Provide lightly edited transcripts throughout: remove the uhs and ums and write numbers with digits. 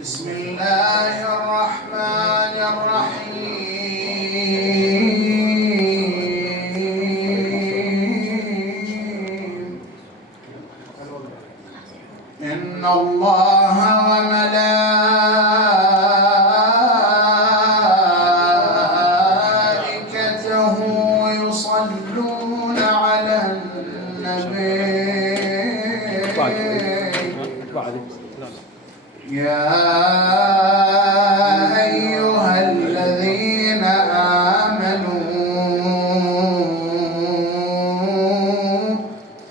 بسم الله الرحمن الرحيم إن الله وملائكته يصلون على النبي يا أيها الذين آمنوا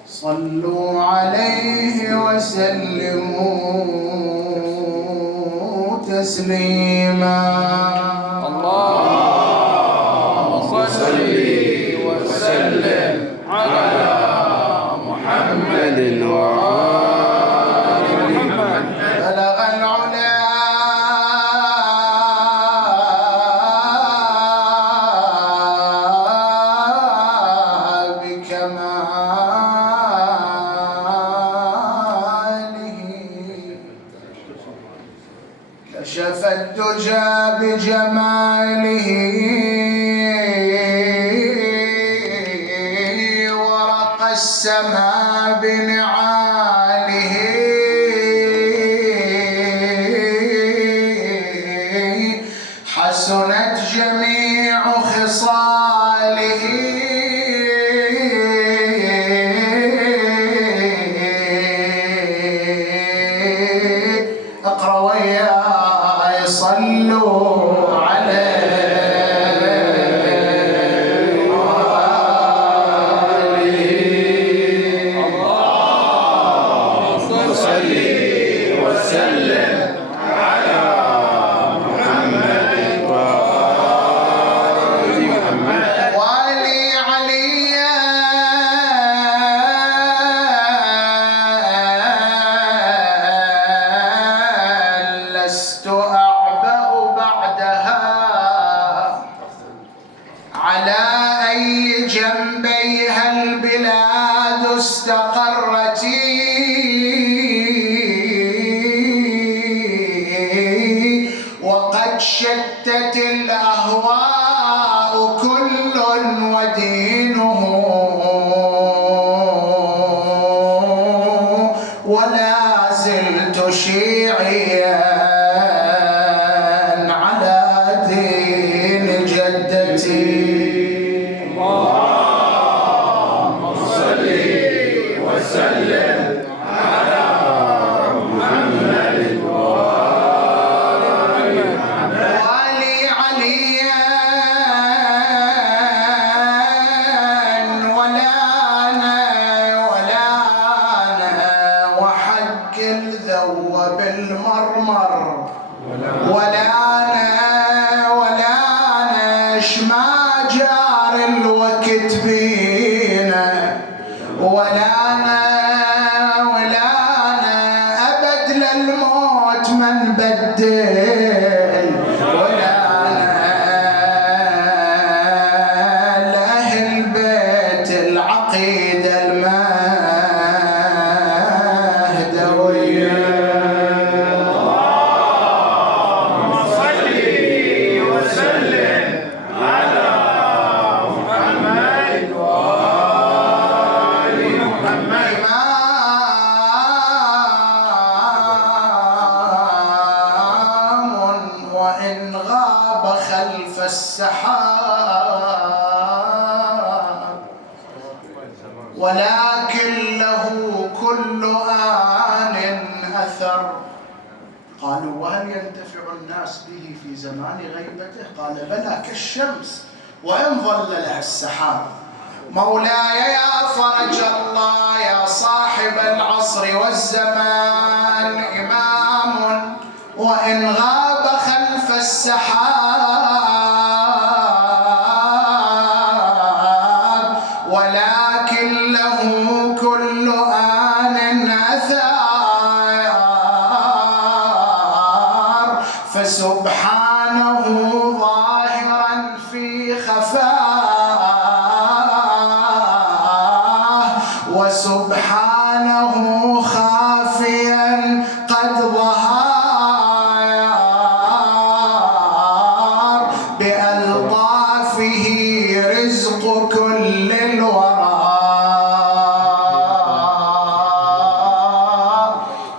صلوا عليه وسلموا تسليما اللهم صل وسلم على محمد وآل محمد. بلغ العلا بكماله كشف الدجى بجماله ورقى السماء بنعاله حسنت جميع خصاله اقرأ وياي صلوا عليه اللهم صل وسلم على محمد وآل محمد. وعلي عليا لست أعبأ بعدها على أي جنبيها البلاد استقرت وقد شتت الأهواء كل ودينه ولا زلت شيعيا على دين جدتي اللهم صل وسلم على محمد وآل محمد. وعلي عليا ولا أنا وحق الذو بالمرمر ولا أنا شما جار الوقت بينا ولا أنا أبد للموت من بدل ولا أنا لأهل بيت العقيدة المهدوية صل وسلم على محمد وآل محمد. إمام وإن غاب خلف السحاب ولكن له كل آن أثر. قالوا وهل ينتفع الناس به في زمان غيبته؟ قال بلى كالشمس وإن ظللها السحاب. مولاي يا فرج الله يا صاحب العصر والزمان إمام وإن غاب خلف السحاب ولكن له كل آن أثار فسبحانه ظاهرا في خفاه وسبحانه خافيا قد ظهر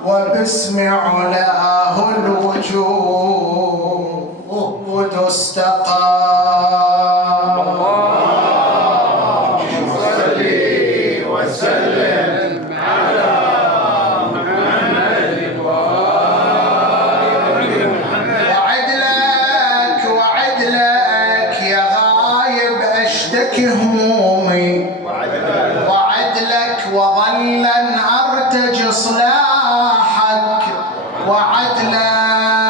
وباسم علاه الوجود استقام. اللهم صل وسلم على محمد وآل محمد. وعد لك يا غايب اشتكي همومي، وعد لك وظلا ارتجي صلاحك، وعد لك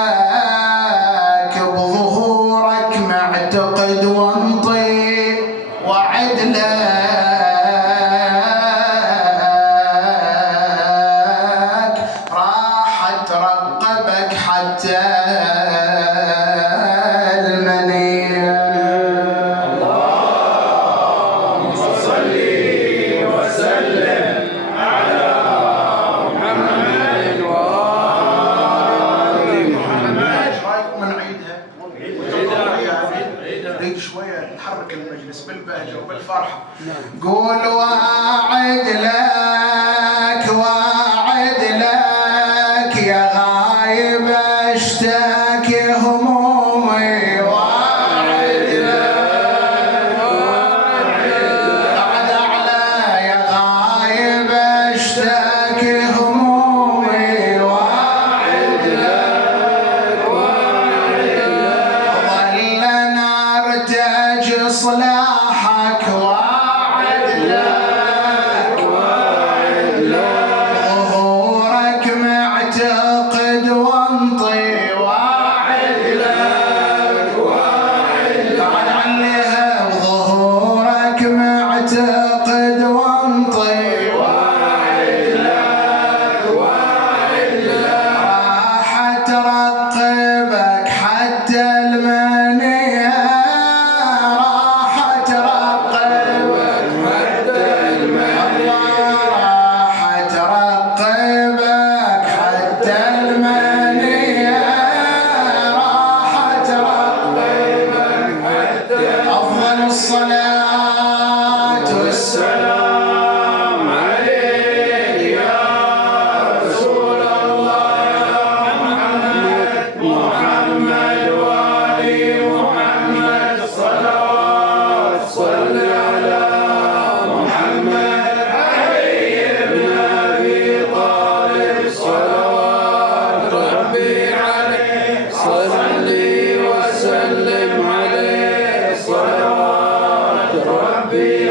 بظهورك معتقد وانطي، وعد لك راح اترقبك حتى المنية. اللهم صل وسلم على محمد وآل محمد. ايش رايكم نعيدها؟ نعيد شويه نحرك المجلس بالبهجه وبالفرحه. قول واعد لك يا غايب اشتكي همومي، واعد لك بعد اعلى يا غايب اشتكي همومي، واعد لك ظلا ارتجي صلاحك، واعد لك ظهورك معتقد وانطي، واعد لك بعد عليها ظهورك معتقد وانطي، واعد لك راح ترقبك حتى المنية، راح ترقبك حتى المنية، راح ترقبك حتى المنية، راح ترقبك حتى أفضل الصلاة والسلام السلام عليك يا رسول الله يا محمد وآل محمد. صلوات صل على محمد علي بن أبي طالب. صلوات ربي عليه صلي وسلم عليه. صلوات ربي